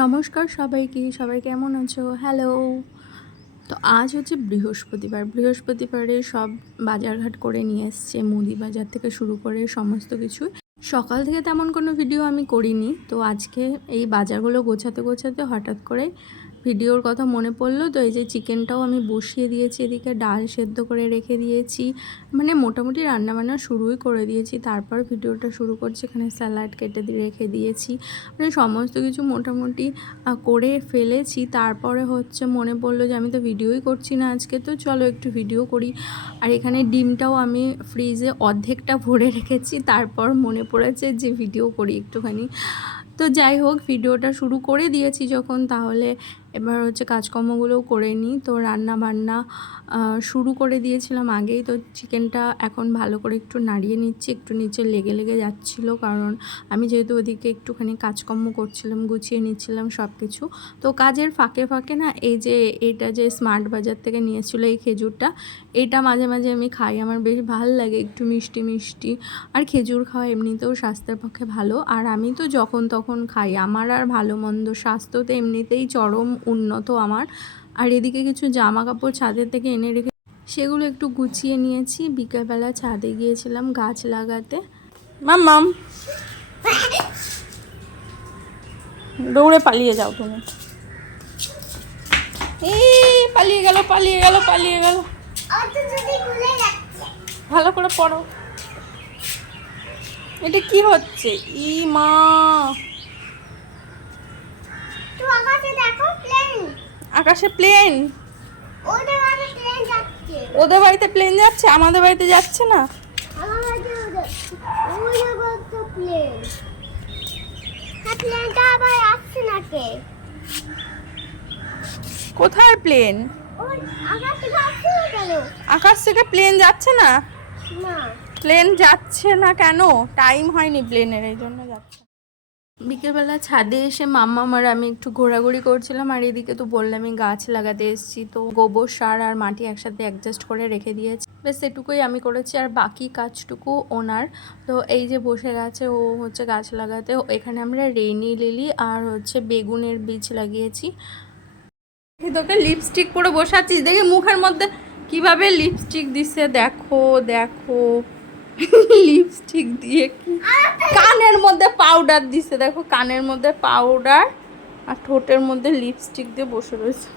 নমস্কার সবাইকে, সবাই কেমন আছো? হ্যালো। তো আজ হচ্ছে বৃহস্পতিবারে সব বাজারঘাট করে নিয়ে এসছে, মুদি বাজার থেকে শুরু করে সমস্ত কিছু। সকাল থেকে তেমন কোনো ভিডিও আমি করিনি, তো আজকে এই বাজারগুলো গোছাতে গোছাতে হঠাৎ করে ভিডিওর কথা মনে পড়লো। তো এই যে চিকেনটাও আমি বসিয়ে দিয়েছি, এদিকে ডাল সেদ্ধ করে রেখে দিয়েছি, মানে মোটামুটি রান্নাবান্না শুরুই করে দিয়েছি। তারপর ভিডিওটা শুরু করছি, এখানে স্যালাড কেটে রেখে দিয়েছি, মানে সমস্ত কিছু মোটামুটি করে ফেলেছি। তারপরে হচ্ছে মনে পড়লো যে আমি তো ভিডিওই করছি না আজকে, তো চলো একটু ভিডিও করি। আর এখানে ডিমটাও আমি ফ্রিজে অর্ধেকটা ভরে রেখেছি, তারপর মনে পড়েছে যে ভিডিও করি একটুখানি। তো যাই হোক, ভিডিওটা শুরু করে দিয়েছি যখন, তাহলে এবার হচ্ছে কাজকর্মগুলোও করে নিই। তো রান্না বান্না শুরু করে দিয়েছিলাম আগেই। তো চিকেনটা এখন ভালো করে একটু নাড়িয়ে নিচ্ছি, একটু নিচে লেগে লেগে যাচ্ছিলো, কারণ আমি যেহেতু ওদিকে একটুখানি কাজকর্ম করছিলাম, গুছিয়ে নিচ্ছিলাম সব কিছু। তো কাজের ফাঁকে ফাঁকে না, এই যে এটা যে স্মার্ট বাজার থেকে নিয়েছিলো এই খেজুরটা, এটা মাঝে মাঝে আমি খাই, আমার বেশ ভালো লাগে, একটু মিষ্টি মিষ্টি। আর খেজুর খাওয়া এমনিতেও স্বাস্থ্যের পক্ষে ভালো, আর আমি তো যখন তখন খাই, আমার আর ভালো মন্দ স্বাস্থ্য তো এমনিতেই চরম উন্নত আমার। আর এদিকে কিছু জামা কাপড় ছাদের থেকে এনে রেখে সেগুলো একটু গুছিয়ে নিয়েছি। বিকেলবেলা ছাদে গিয়েছিলাম গাছ লাগাতে। মাম্মাম, দৌড়ে পালিয়ে যাও তুমি। এই পালিয়ে গেল পালিয়ে গেল পালিয়ে গেল। ভালো করে পড়ো। এটা কি হচ্ছে? ই মা, আকাশে প্লেন। ওদের বাড়িতে প্লেন যাচ্ছে, আমাদের বাড়িতে যাচ্ছে না। কোথায় প্লেন? আকাশ থেকে প্লেন যাচ্ছে না। প্লেন যাচ্ছে না কেন? টাইম হয়নি প্লেনের, এই জন্য যাচ্ছে। বিকেলবেলা ছাদে এসে মাম্মা আর আমি একটু ঘোরাঘুরি করছিলাম, আর এদিকে তো বললামই গাছ লাগাতে এসেছি, তো গোবর সার আর মাটি একসাথে অ্যাডজাস্ট করে রেখে দিয়েছি। বেশ এটুকুই আমি করেছি, আর বাকি কাজটুকু ওনার। তো এই যে বসে গেছে ও হচ্ছে গাছ লাগাতে। এখানে আমরা রেইনি লিলি আর হচ্ছে বেগুনের বীজ লাগিয়েছি। তোকে লিপস্টিক পরে বসে আছিস, দেখি মুখের মধ্যে কিভাবে লিপস্টিক দিচ্ছে, দেখো দেখো। লিপস্টিক দিয়ে কি কানের মধ্যে পাউডার দিছে, দেখো কানের মধ্যে পাউডার আর ঠোঁটের মধ্যে লিপস্টিক দিয়ে বসে রয়েছে।